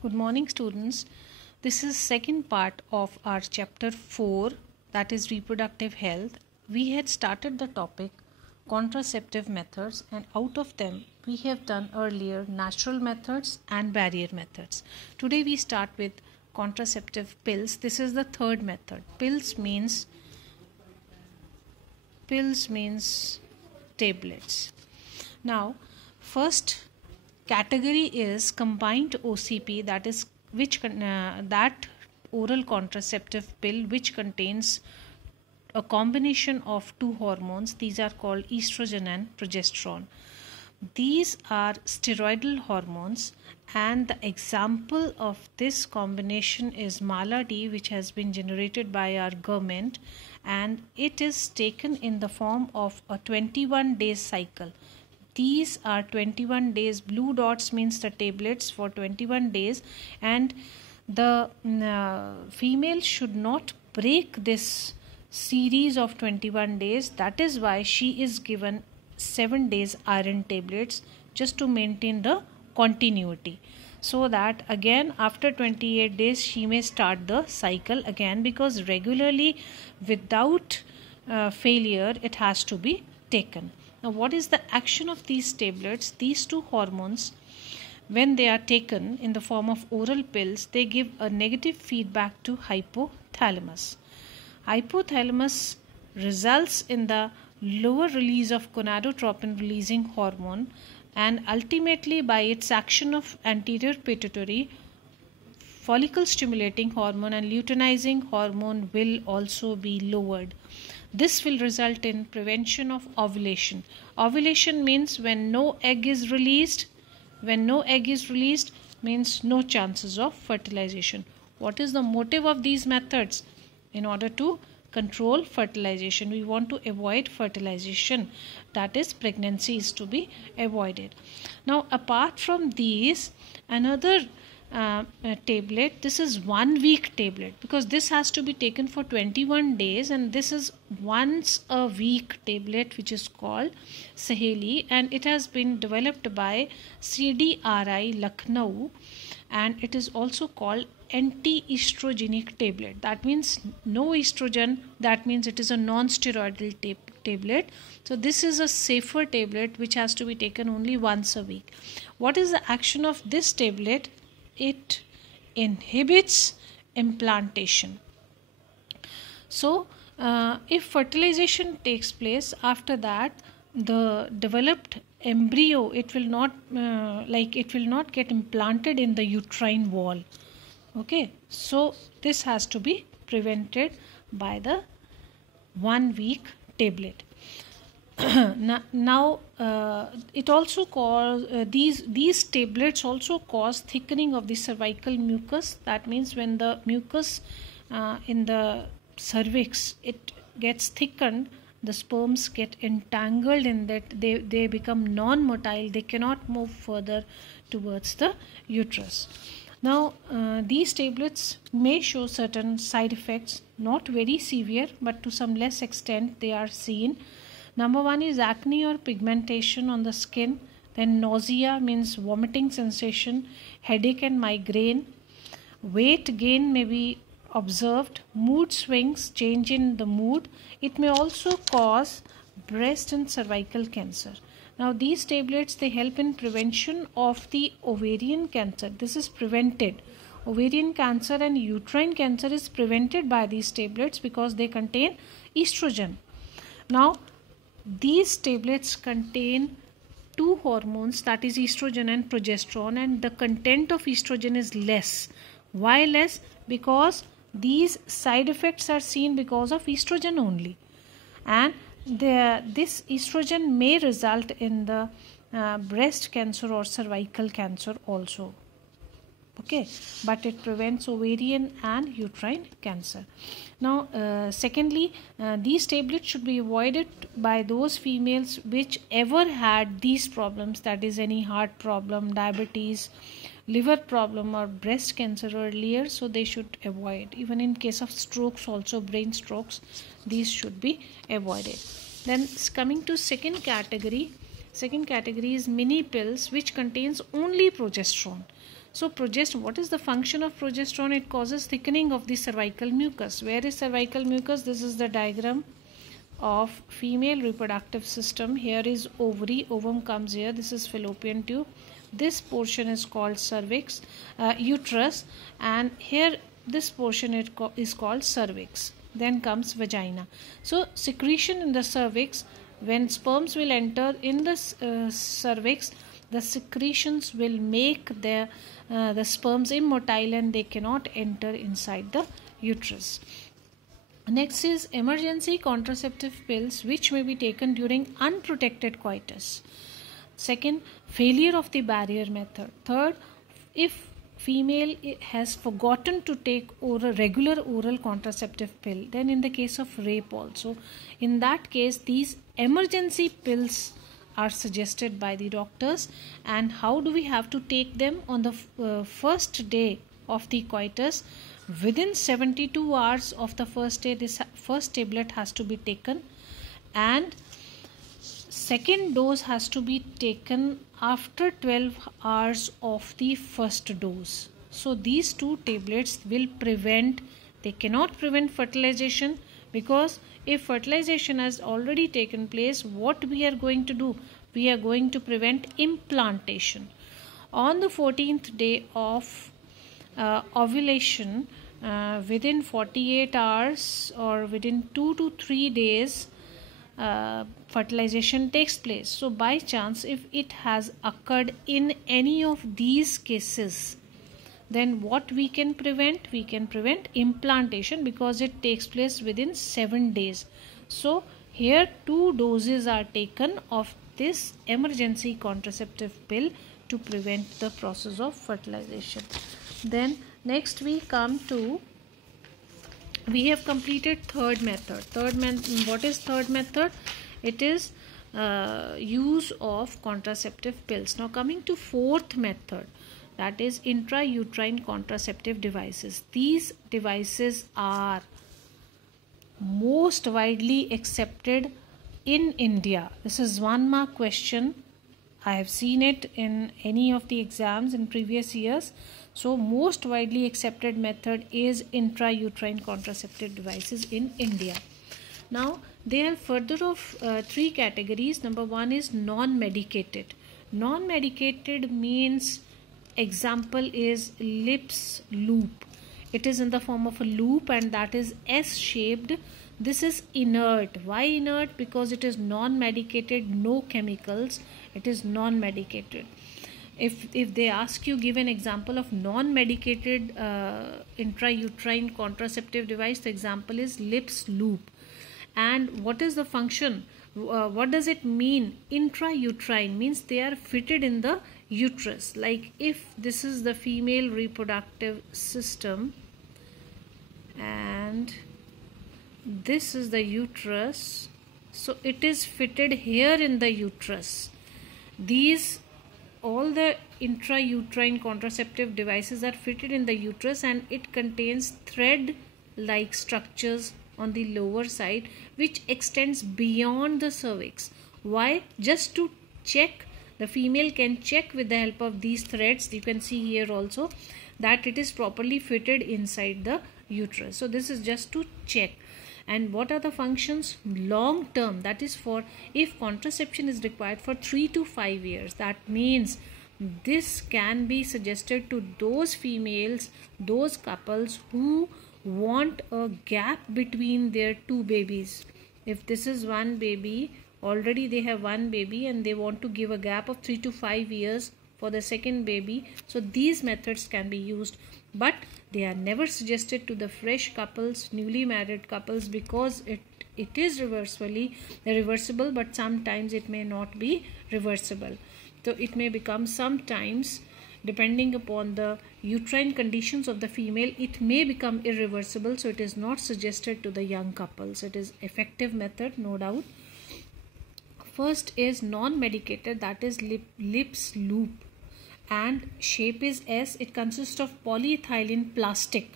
Good morning, students. This is second part of our chapter 4, that is reproductive health. We had started the topic contraceptive methods, and out of them we have done earlier natural methods and barrier methods. Today we start with contraceptive pills. This is the third method. Pills means tablets. Now, first category is combined OCP, that is that oral contraceptive pill which contains a combination of two hormones. These are called estrogen and progesterone. These are steroidal hormones, and the example of this combination is Mala D, which has been generated by our government, and it is taken in the form of a 21 days cycle. These are 21 days. Blue dots means the tablets for 21 days, and the female should not break this series of 21 days. That is why she is given 7 days iron tablets just to maintain the continuity, so that again after 28 days she may start the cycle again, because regularly without failure it has to be taken. Now, what is the action of these tablets? These two hormones, when they are taken in the form of oral pills, they give a negative feedback to hypothalamus. Hypothalamus results in the lower release of gonadotropin releasing hormone, and ultimately by its action of anterior pituitary, follicle stimulating hormone and luteinizing hormone will also be lowered. This will result in prevention of ovulation. Ovulation means when no egg is released. When no egg is released means no chances of fertilization. What is the motive of these methods? In order to control fertilization, we want to avoid fertilization, that is pregnancy is to be avoided. Now, apart from these, another tablet, this is 1 week tablet, because this has to be taken for 21 days, and this is once a week tablet which is called Saheli, and it has been developed by CDRI Lucknow, and it is also called anti-estrogenic tablet. That means no estrogen, that means it is a non-steroidal tablet. So this is a safer tablet which has to be taken only once a week. What is the action of this tablet? It inhibits implantation. So if fertilization takes place, after that the developed embryo, it will not get implanted in the uterine wall. Okay, so this has to be prevented by the 1 week tablet. Now it also cause these tablets also cause thickening of the cervical mucus. That means when the mucus in the cervix, it gets thickened, the sperms get entangled in that, they become non-motile, they cannot move further towards the uterus. Now these tablets may show certain side effects, not very severe, but to some less extent they are seen. Number 1 is acne or pigmentation on the skin. Then nausea means vomiting sensation, headache and migraine. Weight gain may be observed. Mood swings, change in the mood. It may also cause breast and cervical cancer. Now these tablets, they help in prevention of the ovarian cancer. This is prevented. Ovarian cancer and uterine cancer is prevented by these tablets because they contain estrogen. Now these tablets contain two hormones, that is estrogen and progesterone, and the content of estrogen is less. Why less? Because these side effects are seen because of estrogen only, and this estrogen may result in the breast cancer or cervical cancer also. Okay, but it prevents ovarian and uterine cancer. Now secondly, these tablets should be avoided by those females which ever had these problems, that is any heart problem, diabetes, liver problem or breast cancer earlier, so they should avoid. Even in case of strokes also, brain strokes, these should be avoided. Then coming to second category is mini pills which contains only progesterone. So progesterone, what is the function of progesterone? It causes thickening of the cervical mucus. Where is cervical mucus? This is the diagram of female reproductive system. Here is ovary, ovum comes here, this is fallopian tube, this portion is called cervix, uterus, and here this portion is called cervix. Then comes vagina. So secretion in the cervix, when sperms will enter in the cervix, the secretions will make the sperms immotile and they cannot enter inside the uterus. Next is emergency contraceptive pills which may be taken during unprotected coitus. Second, failure of the barrier method. Third, if female has forgotten to take regular oral contraceptive pill, then in the case of rape also, in that case these emergency pills are suggested by the doctors. And how do we have to take them? On the first day of the coitus, within 72 hours of the first day, this first tablet has to be taken, and second dose has to be taken after 12 hours of the first dose. So these two tablets will prevent, they cannot prevent fertilization, because if fertilization has already taken place, what we are going to do? We are going to prevent implantation. On the 14th day of ovulation, within 48 hours or within 2 to 3 days, fertilization takes place. So by chance, if it has occurred in any of these cases, then what we can prevent? We can prevent implantation, because it takes place within 7 days. So here 2 doses are taken of this emergency contraceptive pill to prevent the process of fertilization. Then next we come to, we have completed third method. What is third method? It is use of contraceptive pills. Now coming to fourth method, that is intrauterine contraceptive devices. These devices are most widely accepted in India. This is 1 mark question. I have seen it in any of the exams in previous years. So most widely accepted method is intrauterine contraceptive devices in India. Now there are further of 3 categories. Number 1 is non-medicated. Non-medicated means, example is lips loop. It is in the form of a loop and that is S-shaped. This is inert. Why inert? Because it is non-medicated, no chemicals. It is non-medicated. If they ask you, give an example of non-medicated intrauterine contraceptive device, the example is lips loop. And what is the function? What does it mean? Intrauterine means they are fitted in the uterus. Like if this is the female reproductive system and this is the uterus, so it is fitted here in the uterus. These, all the intrauterine contraceptive devices are fitted in the uterus, and it contains thread like structures on the lower side which extends beyond the cervix. Why? Just to check, the female can check with the help of these threads, you can see here also, that it is properly fitted inside the uterus. So this is just to check. And what are the functions? Long term, that is for if contraception is required for 3 to 5 years. That means this can be suggested to those females, those couples who want a gap between their 2 babies. If this is 1 baby, already they have 1 baby and they want to give a gap of 3 to 5 years for the second baby. So these methods can be used, but they are never suggested to the fresh couples, newly married couples, because it is reversible, but sometimes it may not be reversible. So it may become, sometimes depending upon the uterine conditions of the female, it may become irreversible. So it is not suggested to the young couples. It is effective method, no doubt. First is non-medicated, that is lips loop, and shape is S. It consists of polyethylene plastic.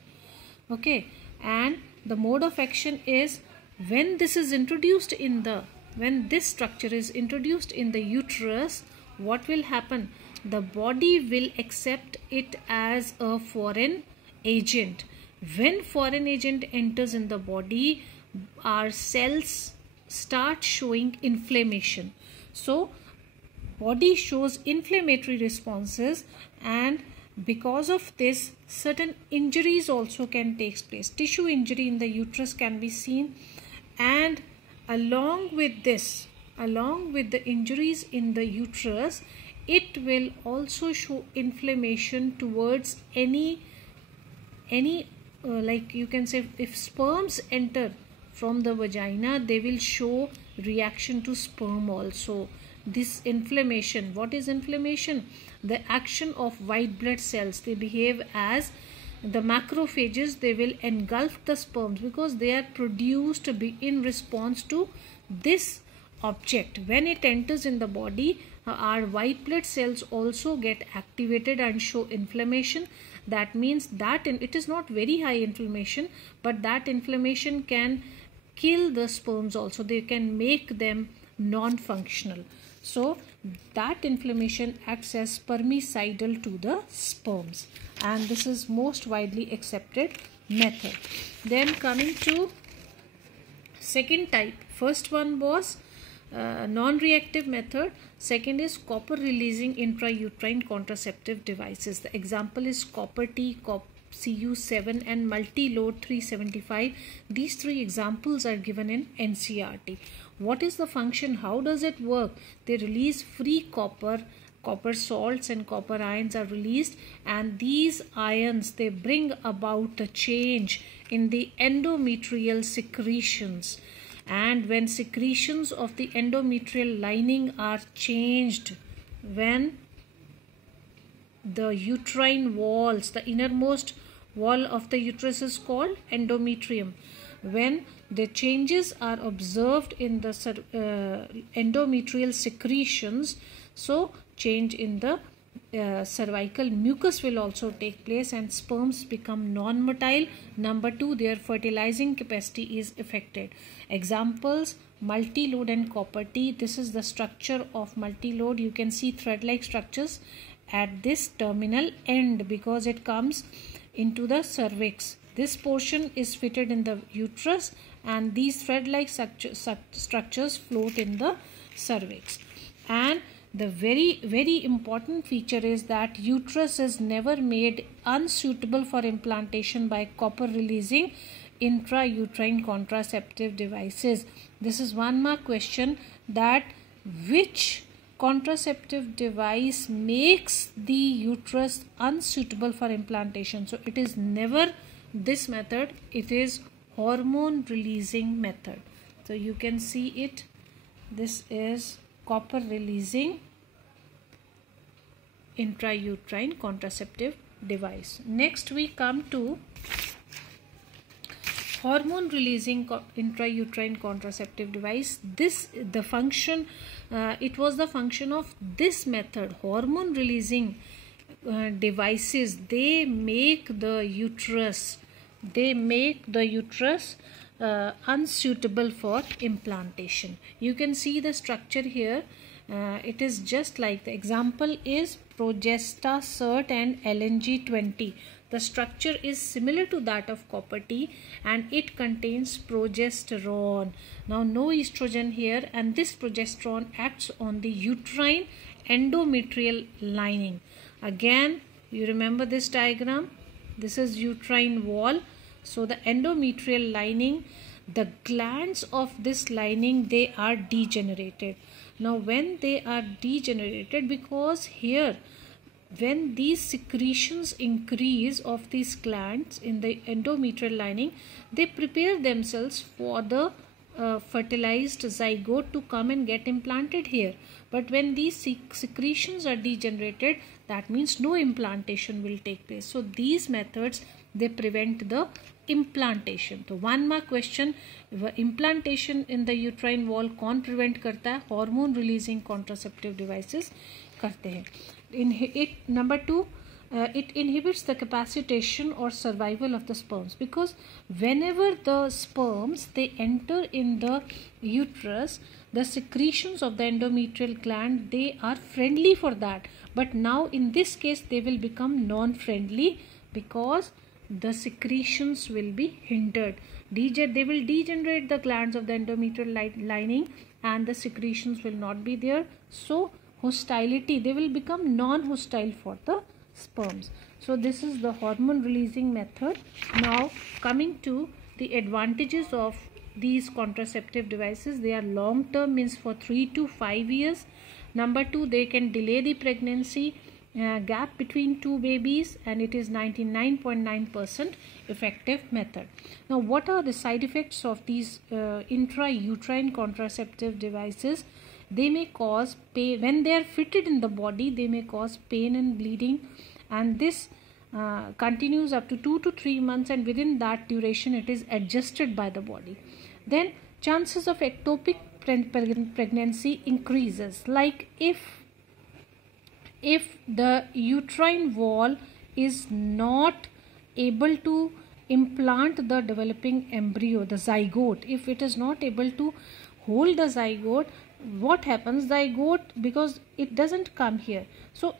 Okay, and the mode of action is when this is introduced in the, when this structure is introduced in the uterus, what will happen? the body will accept it as a foreign agent. When foreign agent enters in the body, our cells start showing inflammation. So body shows inflammatory responses, and because of this certain injuries also can take place. Tissue injury in the uterus can be seen, and along with this, along with the injuries in the uterus, it will also show inflammation towards any like you can say, if sperms enter from the vagina, they will show reaction to sperm also. This inflammation, what is inflammation? The action of white blood cells. They behave as the macrophages. They will engulf the sperms because they are produced in response to this object. When it enters in the body, our white blood cells also get activated and show inflammation. That means that it is not very high inflammation, but that inflammation can kill the sperms also. They can make them non-functional. So that inflammation acts as spermicidal to the sperms, and this is most widely accepted method. Then coming to second type, first one was non-reactive method. Second is copper releasing intrauterine contraceptive devices. The example is copper T, CU7 and multi-load 375. These three examples are given in NCERT. What is the function? How does it work? They release free copper. Copper salts and copper ions are released, and these ions, they bring about a change in the endometrial secretions. And when secretions of the endometrial lining are changed, when the uterine walls, the innermost wall of the uterus is called endometrium, when the changes are observed in the endometrial secretions, so change in the cervical mucus will also take place, and sperms become non-motile. Number 2, their fertilizing capacity is affected. Examples: multi-load and copper T. This is the structure of multi-load. You can see thread-like structures at this terminal end because it comes into the cervix. This portion is fitted in the uterus, and these thread-like structures float in the cervix. And the very important feature is that uterus is never made unsuitable for implantation by copper releasing intrauterine contraceptive devices. This is one mark question, that which contraceptive device makes the uterus unsuitable for implantation? So it is never this method, it is hormone releasing method. So you can see it, this is copper releasing intrauterine contraceptive device. Next we come to hormone releasing intrauterine contraceptive device. This the function, it was the function of this method. Hormone releasing devices, they make the uterus unsuitable for implantation. You can see the structure here. It is just like the example is Progestasert and LNG20. The structure is similar to that of copper T, and it contains progesterone. Now no estrogen here, and this progesterone acts on the uterine endometrial lining. Again, you remember this diagram. This is uterine wall. So the endometrial lining, the glands of this lining, they are degenerated. Now when they are degenerated, because here when these secretions increase of these glands in the endometrial lining, they prepare themselves for the fertilized zygote to come and get implanted here. But when these secretions are degenerated, that means no implantation will take place. So these methods, they prevent the implantation. So one mark question, implantation in the uterine wall कौन prevent करता है? Hormone releasing contraceptive devices करते हैं. In it, number 2, it inhibits the capacitation or survival of the sperms, because whenever the sperms they enter in the uterus, the secretions of the endometrial gland, they are friendly for that, but now in this case they will become non-friendly because the secretions will be hindered. They will degenerate the glands of the endometrial lining and the secretions will not be there, so hostility, they will become non-hostile for the sperms. So this is the hormone releasing method. Now coming to the advantages of these contraceptive devices, they are long term, means for 3 to 5 years. Number 2, they can delay the pregnancy gap between two babies, and it is 99.9% effective method. Now what are the side effects of these intrauterine contraceptive devices? They may cause pain when they are fitted in the body. They may cause pain and bleeding, and this continues up to 2 to 3 months, and within that duration it is adjusted by the body. Then chances of ectopic pregnancy increases, like if the uterine wall is not able to implant the developing embryo, the zygote, if it is not able to hold the zygote, what happens, zygote, because it doesn't come here, so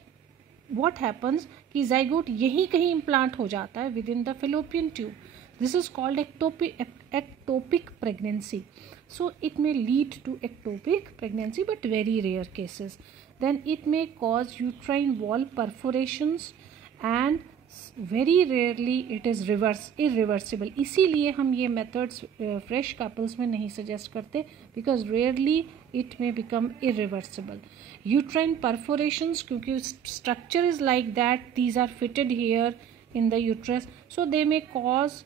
what happens कि zygote यही कहीं implant हो जाता है within the fallopian tube. This is called ectopic pregnancy. So it may lead to ectopic pregnancy, but very rare cases. Then it may cause uterine wall perforations, and very rarely it is irreversible. इसीलिए हम ये methods fresh couples में नहीं suggest करते, because rarely it may become irreversible. Uterine perforations, क्योंकि structure is like that, these are fitted here in the uterus, so they may cause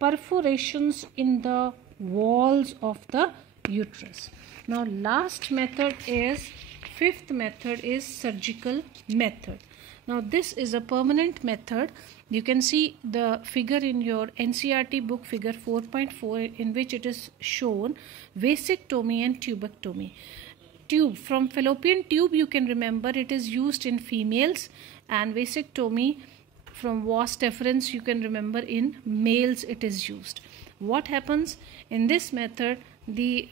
perforations in the walls of the uterus. Now last method is, fifth method is surgical method. Now this is a permanent method. You can see the figure in your NCERT book, figure 4.4, in which it is shown vasectomy and tubectomy. Tube, from fallopian tube, you can remember it is used in females, and vasectomy from vas deferens, you can remember in males it is used. What happens in this method, the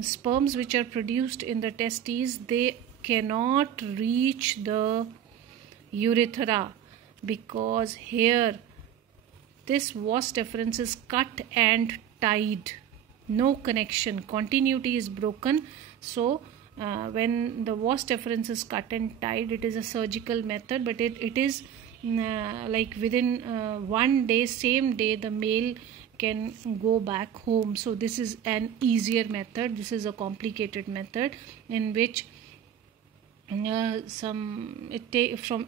sperms which are produced in the testes, they cannot reach the urethra, because here this vas deferens is cut and tied, no connection, continuity is broken. So when the vas deferens is cut and tied, it is a surgical method, but it is like within 1 day, same day, the male can go back home. So this is an easier method. This is a complicated method in which from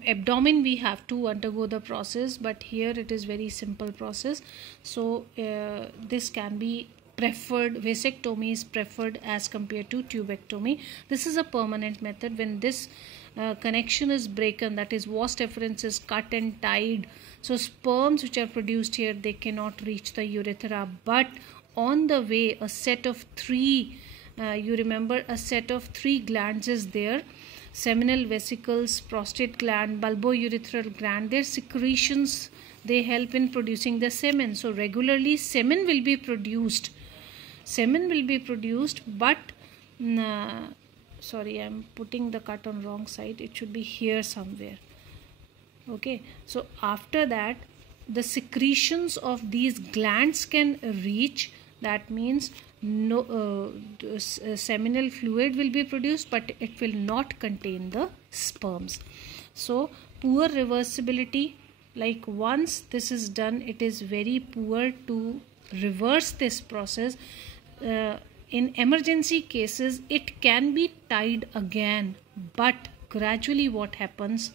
abdomen we have to undergo the process, but here it is very simple process. So this can be preferred, vasectomy is preferred as compared to tubectomy. This is a permanent method. When this connection is broken, that is vas deferens is cut and tied, so sperms which are produced here, they cannot reach the urethra, but on the way a set of three, you remember a set of 3 glands is there: seminal vesicles, prostate gland, bulbourethral gland. Their secretions, they help in producing the semen. So regularly semen will be produced, but sorry, I'm putting the cut on wrong side, it should be here somewhere. Okay, so after that the secretions of these glands can reach, that means no seminal fluid will be produced, but it will not contain the sperms. So poor reversibility, like once this is done, it is very poor to reverse this process. In emergency cases it can be tied again, but gradually what happens,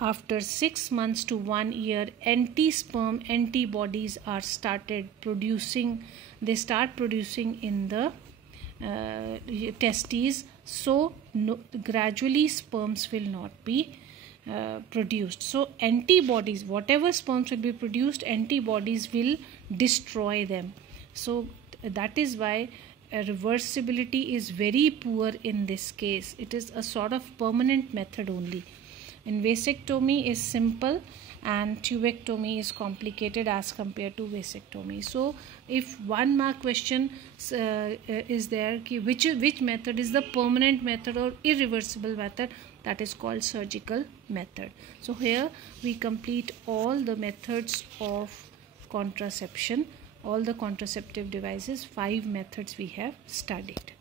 after 6 months to 1 year, anti-sperm antibodies are started producing. They start producing in the testes, so gradually sperms will not be produced. So antibodies, whatever sperms will be produced, antibodies will destroy them. So that is why reversibility is very poor in this case. It is a sort of permanent method only. In vasectomy is simple and tubectomy is complicated as compared to vasectomy. So if 1 mark question is there, which method is the permanent method or irreversible method, that is called surgical method. So here we complete all the methods of contraception, all the contraceptive devices, 5 methods we have studied.